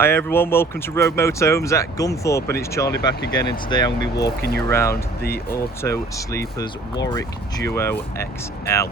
Hi everyone, welcome to Rove Motorhomes at Gunthorpe, and it's Charlie back again, and today I'm going to be walking you around the Auto Sleepers Warwick Duo XL.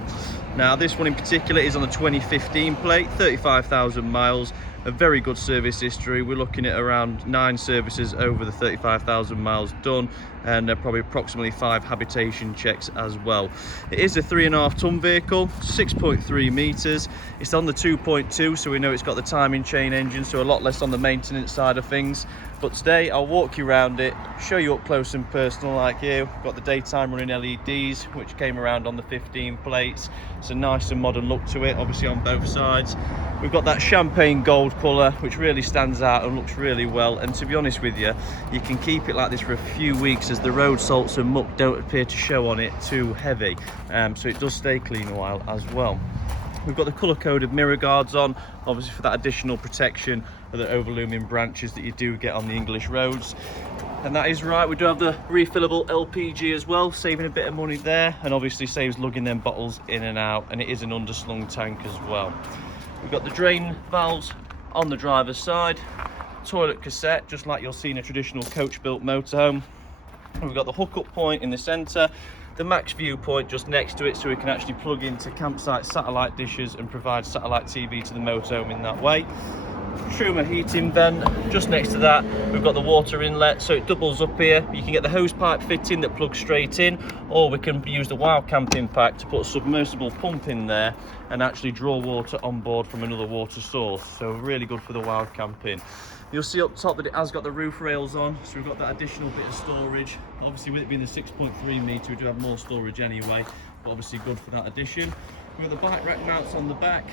Now this one in particular is on a 2015 plate, 35,000 miles, a very good service history. We're looking at around 9 services over the 35,000 miles done, and probably approximately 5 habitation checks as well. It is a 3.5 ton vehicle, 6.3 meters. It's on the 2.2, so we know it's got the timing chain engine, so a lot less on the maintenance side of things. But today I'll walk you around it, show you up close and personal like you. Got the daytime running LEDs, which came around on the 15 plates. It's a nice and modern look to it, obviously on both sides. We've got that champagne gold colour, which really stands out and looks really well. And to be honest with you, you can keep it like this for a few weeks, as the road salts and muck don't appear to show on it too heavy. So it does stay clean a while as well. We've got the colour-coded mirror guards on, obviously for that additional protection of the overlooming branches that you do get on the English roads. And that is right, we do have the refillable LPG as well, saving a bit of money there, and obviously saves lugging them bottles in and out, and it is an underslung tank as well. We've got the drain valves on the driver's side, toilet cassette, just like you'll see in a traditional coach-built motorhome. We've got the hookup point in the centre, the max viewpoint just next to it, so we can actually plug into campsite satellite dishes and provide satellite TV to the motorhome in that way. Truma heating vent just next to that. We've got the water inlet, so it doubles up here. You can get the hose pipe fitting that plugs straight in, or we can use the wild camping pack to put a submersible pump in there and actually draw water on board from another water source, so really good for the wild camping. You'll see up top that it has got the roof rails on, so we've got that additional bit of storage. Obviously with it being the 6.3 metre, we do have more storage anyway, but obviously good for that addition. We've got the bike rack mounts on the back,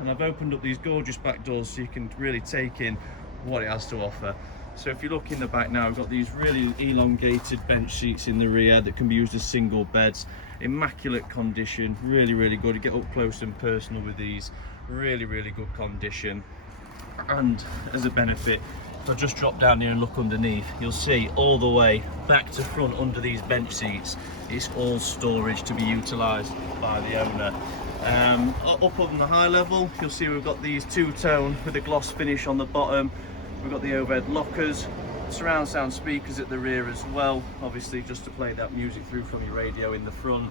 and I've opened up these gorgeous back doors so you can really take in what it has to offer. So if you look in the back now, we've got these really elongated bench seats in the rear that can be used as single beds. Immaculate condition, really good. You get up close and personal with these, really good condition. And as a benefit, if I just drop down here and look underneath, you'll see all the way back to front under these bench seats, it's all storage to be utilised by the owner. Up on the high level, you'll see we've got these two-tone with a gloss finish on the bottom. We've got the overhead lockers, surround sound speakers at the rear as well, obviously just to play that music through from your radio in the front.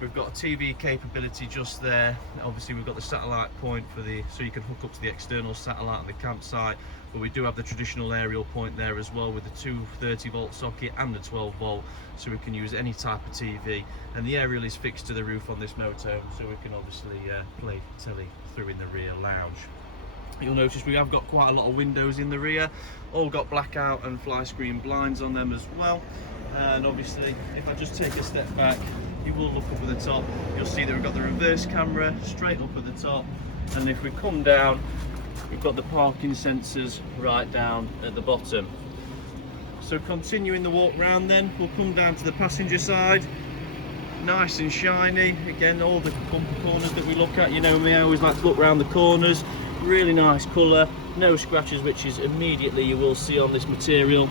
We've got a TV capability just there. Obviously we've got the satellite point for so you can hook up to the external satellite at the campsite, but we do have the traditional aerial point there as well, with the 230 volt socket and the 12 volt, so we can use any type of TV. And the aerial is fixed to the roof on this motorhome, so we can obviously play telly through in the rear lounge. You'll notice we have got quite a lot of windows in the rear, all got blackout and fly screen blinds on them as well. And obviously if I just take a step back, you will look up at the top, you'll see that we've got the reverse camera straight up at the top, and if we come down, we've got the parking sensors right down at the bottom. So continuing the walk round then, we'll come down to the passenger side. Nice and shiny, again all the bumper corners that we look at, you know me, I always like to look around the corners. Really nice colour, no scratches, which is immediately you will see on this material.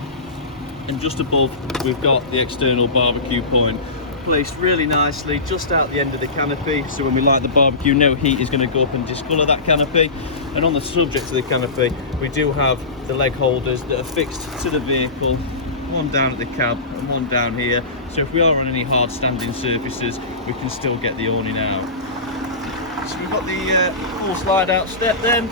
And just above we've got the external barbecue point, placed really nicely just out the end of the canopy, so when we light the barbecue, no heat is going to go up and discolour that canopy. And on the subject of the canopy, we do have the leg holders that are fixed to the vehicle, one down at the cab and one down here, so if we are on any hard standing surfaces, we can still get the awning out. So we've got the full slide out step then,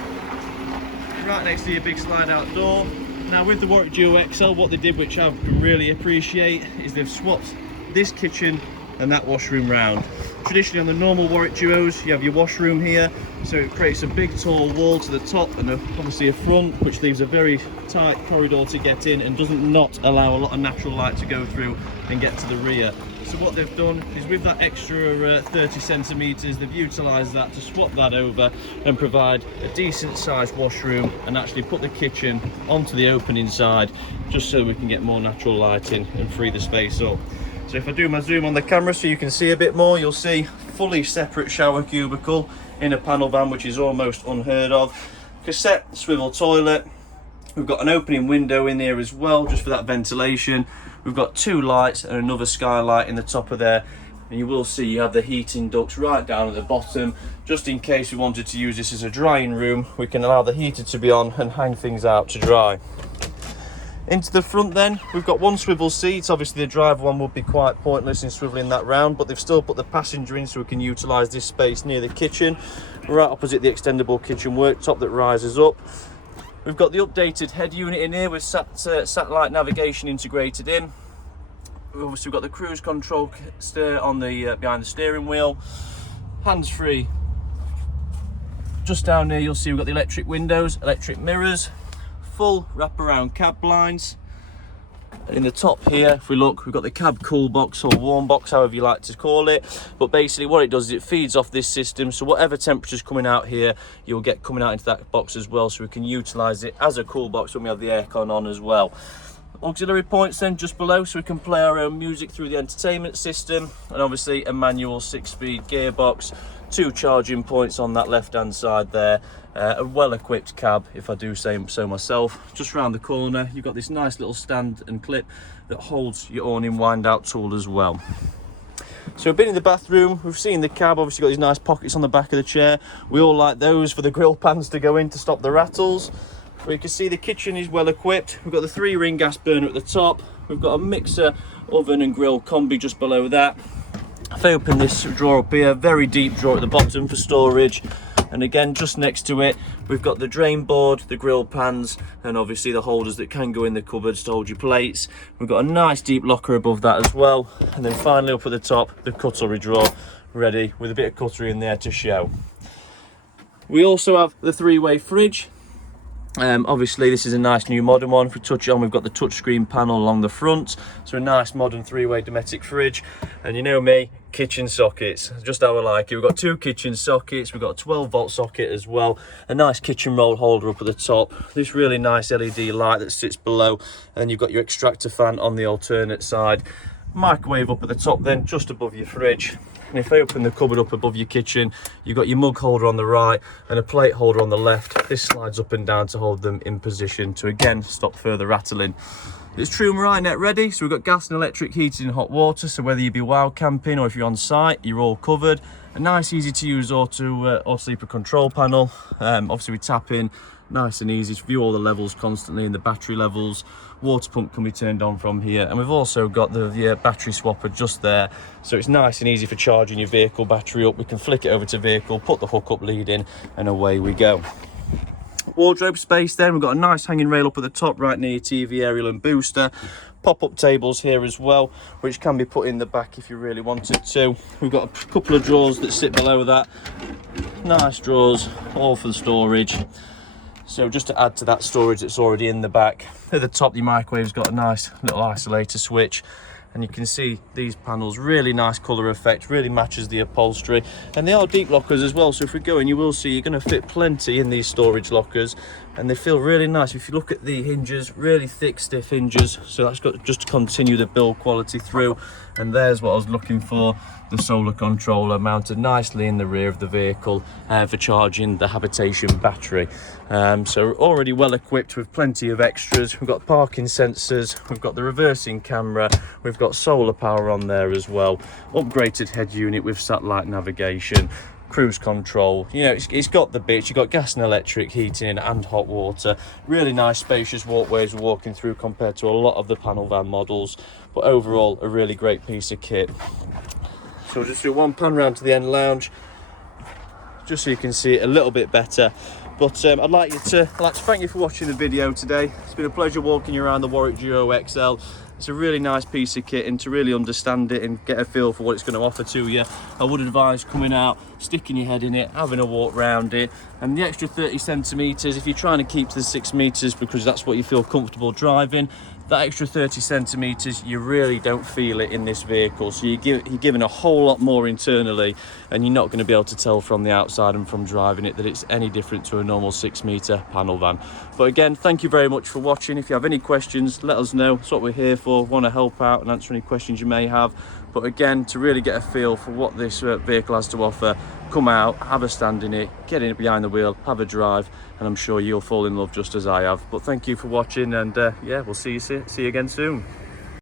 right next to your big slide out door. Now with the Warwick Duo XL, what they did, which I can really appreciate, is they've swapped this kitchen and that washroom round. Traditionally on the normal Warwick Duos, you have your washroom here, so it creates a big tall wall to the top and obviously a front, which leaves a very tight corridor to get in and doesn't not allow a lot of natural light to go through and get to the rear. So what they've done is, with that extra 30 centimetres, they've utilised that to swap that over and provide a decent sized washroom, and actually put the kitchen onto the opening side, just so we can get more natural light in and free the space up. So if I do my zoom on the camera so you can see a bit more, you'll see fully separate shower cubicle in a panel van, which is almost unheard of. Cassette swivel toilet. We've got an opening window in here as well, just for that ventilation. We've got 2 lights and another skylight in the top of there. and you will see you have the heating ducts right down at the bottom. Just in case we wanted to use this as a drying room, we can allow the heater to be on and hang things out to dry. Into the front then, we've got one swivel seat. Obviously the driver one would be quite pointless in swiveling that round, but they've still put the passenger in so we can utilise this space near the kitchen, right opposite the extendable kitchen worktop that rises up. We've got the updated head unit in here with satellite navigation integrated in. Obviously we've got the cruise control on the behind the steering wheel, hands-free. Just down here you'll see we've got the electric windows, electric mirrors, full wraparound cab blinds. In the top here, if we look, we've got the cab cool box or warm box, however you like to call it. But basically what it does is it feeds off this system, so whatever temperature's coming out here, you'll get coming out into that box as well, so we can utilise it as a cool box when we have the aircon on as well. Auxiliary points then just below, so we can play our own music through the entertainment system, and obviously a manual 6-speed gearbox, 2 charging points on that left hand side there, a well equipped cab if I do say so myself. Just round the corner you've got this nice little stand and clip that holds your awning wind out tool as well. So we've been in the bathroom, we've seen the cab, obviously got these nice pockets on the back of the chair. We all like those for the grill pans to go in to stop the rattles. We can see the kitchen is well equipped. We've got the 3-ring gas burner at the top. We've got a mixer, oven and grill combi just below that. If I open this drawer up here, very deep drawer at the bottom for storage. And again, just next to it, we've got the drain board, the grill pans, and obviously the holders that can go in the cupboards to hold your plates. We've got a nice deep locker above that as well. And then finally up at the top, the cutlery drawer, ready with a bit of cutlery in there to show. We also have the 3-way fridge. Obviously this is a nice new modern one. If we touch on, we've got the touchscreen panel along the front, so a nice modern 3-way Dometic fridge. And you know me, kitchen sockets, just how I like it. We've got 2 kitchen sockets, we've got a 12-volt socket as well, a nice kitchen roll holder up at the top, this really nice LED light that sits below, and you've got your extractor fan on the alternate side, microwave up at the top then just above your fridge. And if I open the cupboard up above your kitchen, you've got your mug holder on the right and a plate holder on the left. This slides up and down to hold them in position to again stop further rattling. It's True Marine Net ready, so we've got gas and electric heating and hot water, so whether you be wild camping or if you're on site, you're all covered. A nice easy to use auto or sleeper control panel. Obviously we tap in, nice and easy to view all the levels constantly and the battery levels. Water pump can be turned on from here, and we've also got the battery swapper just there, so it's nice and easy for charging your vehicle battery up. We can flick it over to vehicle, put the hook up lead in, and away we go. Wardrobe space then, we've got a nice hanging rail up at the top right near your TV aerial and booster. Pop-up tables here as well, which can be put in the back if you really wanted to. We've got a couple of drawers that sit below that, nice drawers all for the storage. So just to add to that storage that's already in the back, at the top your microwave's got a nice little isolator switch, and you can see these panels, really nice colour effect, really matches the upholstery, and they are deep lockers as well, so if we go in you will see you're going to fit plenty in these storage lockers, and they feel really nice. If you look at the hinges, really thick stiff hinges, so that's got just to continue the build quality through. And there's what I was looking for, the solar controller mounted nicely in the rear of the vehicle for charging the habitation battery. So already well equipped with plenty of extras. We've got parking sensors, we've got the reversing camera, we've got solar power on there as well, upgraded head unit with satellite navigation, cruise control, you know, it's got the bits. You've got gas and electric heating and hot water, really nice spacious walkways we're walking through compared to a lot of the panel van models, but overall a really great piece of kit. So we'll just do one pan round to the end lounge just so you can see it a little bit better. But I'd like to thank you for watching the video today. It's been a pleasure walking you around the Warwick Duo XL. It's a really nice piece of kit, and to really understand it and get a feel for what it's going to offer to you, I would advise coming out, sticking your head in it, having a walk round it. And the extra 30 centimetres, if you're trying to keep to the 6 metres because that's what you feel comfortable driving, that extra 30 centimetres, you really don't feel it in this vehicle. So you're given a whole lot more internally, and you're not going to be able to tell from the outside and from driving it that it's any different to a normal 6 metre panel van. But again, thank you very much for watching. If you have any questions, let us know. That's what we're here for. Want to help out and answer any questions you may have. But again, to really get a feel for what this vehicle has to offer, come out, have a stand in it, get in behind the wheel, have a drive, and I'm sure you'll fall in love just as I have. But thank you for watching, and yeah, we'll see you again soon.